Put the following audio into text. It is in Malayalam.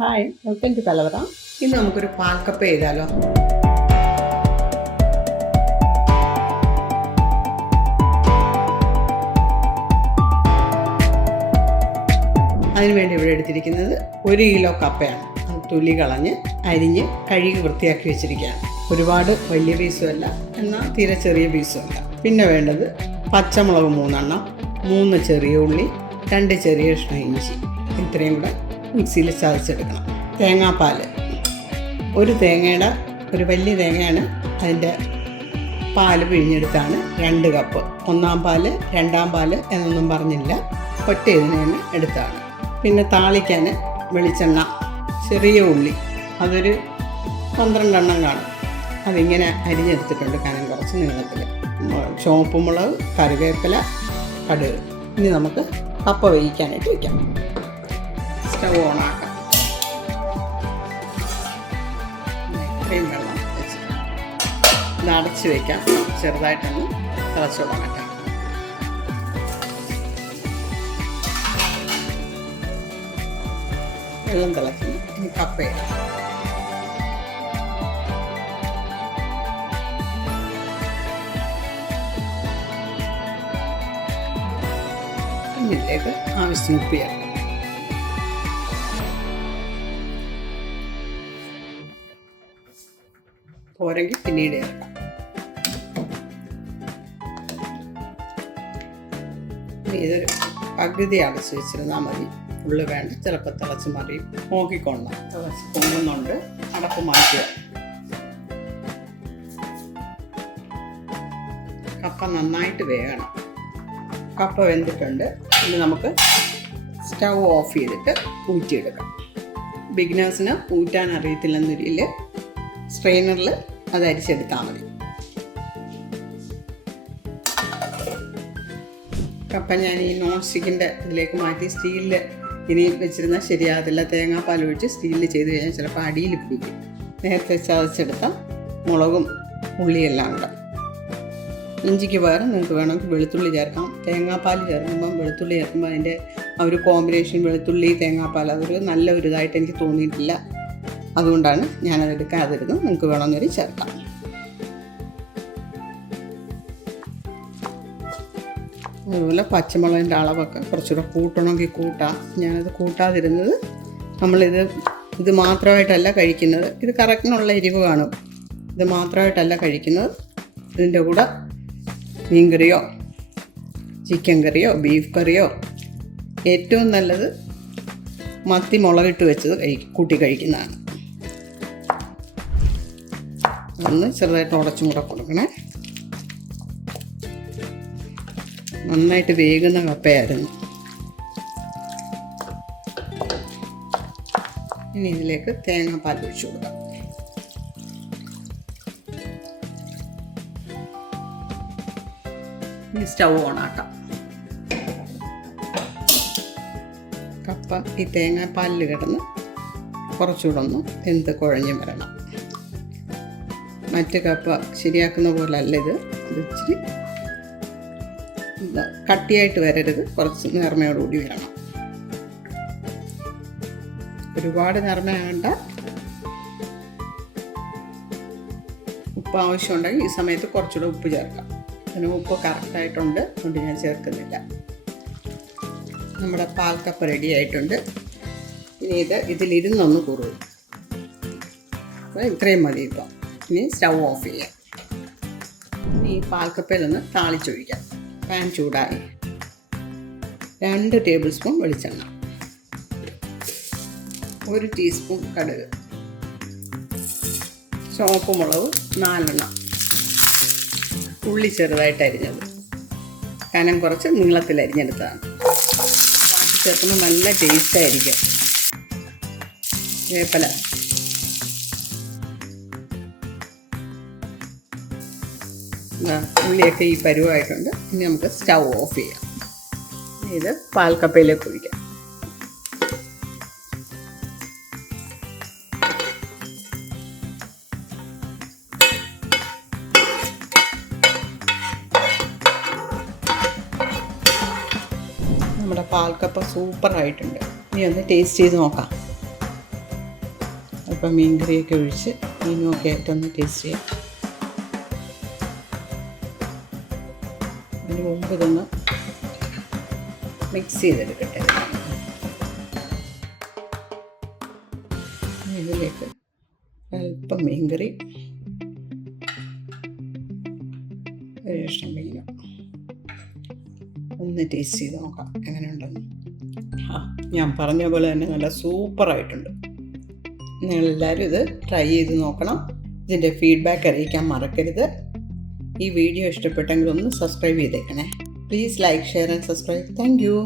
ഹായ്, വെൽക്കം ടു കലവറ. ഇന്ന് നമുക്കൊരു പാൽക്കപ്പ ചെയ്താലോ? അതിനുവേണ്ടി ഇവിടെ എടുത്തിരിക്കുന്നത് 1 കിലോ കപ്പയാണ്. അത് തൊലി കളഞ്ഞ് അരിഞ്ഞ് കഴുകി വൃത്തിയാക്കി വെച്ചിരിക്കുകയാണ്. ഒരുപാട് വലിയ പീസുമല്ല, എന്നാൽ തീരെ ചെറിയ പീസുമല്ല. പിന്നെ വേണ്ടത് പച്ചമുളക് 3 എണ്ണം, 3 ചെറിയ ഉള്ളി, 2 ചെറിയ കഷ്ണം ഇഞ്ചി. ഇത്രയും കൂടെ മിക്സിയിൽ ചതച്ചെടുക്കണം. തേങ്ങാപ്പാൽ, ഒരു തേങ്ങയുടെ ഒരു വലിയ തേങ്ങയാണ്, അതിൻ്റെ പാല് പിഴിഞ്ഞെടുത്താണ് 2 കപ്പ്. 1-ാം പാല് 2-ാം പാല് എന്നൊന്നും പറഞ്ഞില്ല, ഒറ്റ ഇതിന് തന്നെ എടുത്താണ്. പിന്നെ താളിക്കാൻ വെളിച്ചെണ്ണ, ചെറിയ ഉള്ളി അതൊരു 12 എണ്ണം കാണും, അതിങ്ങനെ അരിഞ്ഞെടുത്തിട്ടുണ്ട് കനം കുറച്ച് നീളത്തിൽ. ചുവപ്പ് മുളക്, കറിവേപ്പില, കടുക്. ഇനി നമുക്ക് കപ്പ വേവിക്കാനായിട്ട് വയ്ക്കാം. സ്റ്റവ് ഓണാക്കാം. ഇത്രയും വെള്ളം വെച്ച് ഇത് അടച്ച് വയ്ക്കാം. ചെറുതായിട്ടൊന്ന് തിളച്ച് തുടങ്ങട്ടെ. വെള്ളം തിളച്ച് ഇനി കപ്പയിടാം. ഇതിലേക്ക് ആവശ്യത്തിന് ഉപ്പ് ചേർക്കാം. പോരെങ്കിൽ പിന്നീട് ചേർക്കാം. ഇതൊരു പകുതി അടച്ച് വെച്ചിരുന്നാൽ മതി, ഉള്ളു വേണ്ട. ചിലപ്പോൾ തിളച്ച് മറിയും, നോക്കിക്കൊള്ളാം. തിളച്ച് പൊങ്ങുന്നുണ്ട്, അടപ്പ് മാറ്റുക. കപ്പ നന്നായിട്ട് വേകണം. കപ്പ വെന്തിട്ടുണ്ട്. ഇനി നമുക്ക് സ്റ്റൗ ഓഫ് ചെയ്തിട്ട് ഊറ്റിയെടുക്കാം. ബിഗിനേഴ്സിന് ഊറ്റാൻ അറിയത്തില്ലെന്നൊരിൽ സ്ട്രെയിനറിൽ അത് അരിച്ചെടുത്താൽ മതി. കപ്പ ഞാൻ ഈ നോൺ സ്റ്റിക്കിൻ്റെ ഇതിലേക്ക് മാറ്റി സ്റ്റീലിൽ ഇനി വെച്ചിരുന്നാൽ ശരിയാകത്തില്ല. തേങ്ങാപ്പാൽ ഒഴിച്ച് സ്റ്റീലിൽ ചെയ്ത് കഴിഞ്ഞാൽ ചിലപ്പോൾ അടിയിൽ പിടിക്കും. നേരത്തെ ചതച്ചെടുത്ത മുളകും ഉള്ളിയെല്ലാം കൂടെ. ഇഞ്ചിക്ക് പകരം നിങ്ങൾക്ക് വേണമെങ്കിൽ വെളുത്തുള്ളി ചേർക്കാം. തേങ്ങാപ്പാൽ ചേർക്കുമ്പം വെളുത്തുള്ളി ചേർക്കുമ്പോൾ അതിൻ്റെ ആ ഒരു കോമ്പിനേഷൻ, വെളുത്തുള്ളി തേങ്ങാപ്പാൽ, അതൊരു നല്ല ഒരു ഇതായിട്ട് എനിക്ക് തോന്നിയിട്ടില്ല. അതുകൊണ്ടാണ് ഞാനത് എടുക്കാതിരുന്നത്. നിങ്ങൾക്ക് വേണമെന്നൊരു ചേർക്കാം. അതുപോലെ പച്ചമുളകിൻ്റെ അളവൊക്കെ കുറച്ചുകൂടെ കൂട്ടണമെങ്കിൽ കൂട്ടാം. ഞാനത് കൂട്ടാതിരുന്നത്, ഇത് മാത്രമായിട്ടല്ല കഴിക്കുന്നത്. ഇത് കറക്റ്റിനുള്ള എരിവ് കാണും. ഇത് മാത്രമായിട്ടല്ല കഴിക്കുന്നത്. ഇതിൻ്റെ കൂടെ മീൻ കറിയോ ചിക്കൻ കറിയോ ബീഫ് കറിയോ, ഏറ്റവും നല്ലത് മത്തി മുളകിട്ട് വെച്ചത് കൂട്ടി കഴിക്കുന്നതാണ്. ഒന്ന് ചെറുതായിട്ട് ഉടച്ചും കൂടെ കൊടുക്കണേ. നന്നായിട്ട് വേകുന്ന കപ്പയായിരുന്നു. ഇനി ഇതിലേക്ക് തേങ്ങാപ്പാൽ ഒഴിച്ചു കൊടുക്കാം. ഇനി സ്റ്റൗ ഓണാക്കാം. കപ്പ ഈ തേങ്ങാപ്പാലിൽ കിടന്ന് കുറച്ചുകൂടെ ഒന്ന് വെന്ത് കുഴഞ്ഞ് വരണം. മറ്റ് കപ്പ ശരിയാക്കുന്ന പോലെ അല്ല ഇത്. ഇച്ചിരി കട്ടിയായിട്ട് വരരുത്, കുറച്ച് നേർമയോടുകൂടി വേണം. ഒരുപാട് നേർമയാകണ്ട. ഉപ്പ് ആവശ്യമുണ്ടെങ്കിൽ ഈ സമയത്ത് കുറച്ചുകൂടെ ഉപ്പ് ചേർക്കാം. അതിന് ഉപ്പ് കറക്റ്റായിട്ടുണ്ട്, അതുകൊണ്ട് ഞാൻ ചേർക്കുന്നില്ല. നമ്മുടെ പാൽക്കപ്പ റെഡി ആയിട്ടുണ്ട്. ഇനി ഇതിലിരുന്നൊന്ന് കുറുകും. അപ്പോൾ ഇത്രയും മതി. ഇപ്പോൾ ഇനി സ്റ്റൗ ഓഫ് ചെയ്യാം. ഇനി ഈ പാൽക്കപ്പയിലൊന്ന് താളിച്ചൊഴിക്കാം. പാൻ ചൂടായി 2 ടേബിൾ സ്പൂൺ വെളിച്ചെണ്ണ, 1 ടീസ്പൂൺ കടുക്, ചുവപ്പ് മുളക് 4 എണ്ണം, ഉള്ളി ചെറുതായിട്ട് അരിഞ്ഞത്, കനം കുറച്ച് നീളത്തിൽ അരിഞ്ഞെടുത്തതാണ്. ബാക്കി ചേർക്കുമ്പോൾ നല്ല ടേസ്റ്റായിരിക്കും. വേപ്പില, ഉള്ളിയൊക്കെ ഈ പരുവായിട്ടുണ്ട്. ഇനി നമുക്ക് സ്റ്റൗ ഓഫ് ചെയ്യാം. ഇത് പാൽക്കപ്പയിലേക്ക് ഒഴിക്കാം. നമ്മുടെ പാൽക്കപ്പ സൂപ്പറായിട്ടുണ്ട്. ഇനി ഒന്ന് ടേസ്റ്റ് ചെയ്ത് നോക്കാം. ഇപ്പം മീൻകറിയൊക്കെ ഒഴിച്ച് മീനുമൊക്കെ ആയിട്ടൊന്ന് ടേസ്റ്റ് ചെയ്യാം. അതിന് മുമ്പ് ഇതൊന്ന് മിക്സ് ചെയ്തെടുക്കട്ടെ. ഇതിലേക്ക് അല്പം മീൻകറി, ഒരു കഷ്ണം മീനും ഒന്ന് ടേസ്റ്റ് ചെയ്ത് നോക്കാം എങ്ങനെയുണ്ടെന്ന്. ഞാൻ പറഞ്ഞ പോലെ തന്നെ നല്ല സൂപ്പറായിട്ടുണ്ട്. നിങ്ങളെല്ലാവരും ഇത് ട്രൈ ചെയ്ത് നോക്കണം. ഇതിൻ്റെ ഫീഡ്ബാക്ക് അറിയിക്കാൻ മറക്കരുത്. ഈ വീഡിയോ ഇഷ്ടപ്പെട്ടെങ്കിൽ ഒന്ന് സബ്സ്ക്രൈബ് ചെയ്തേക്കണേ. Please like, share and subscribe. Thank you.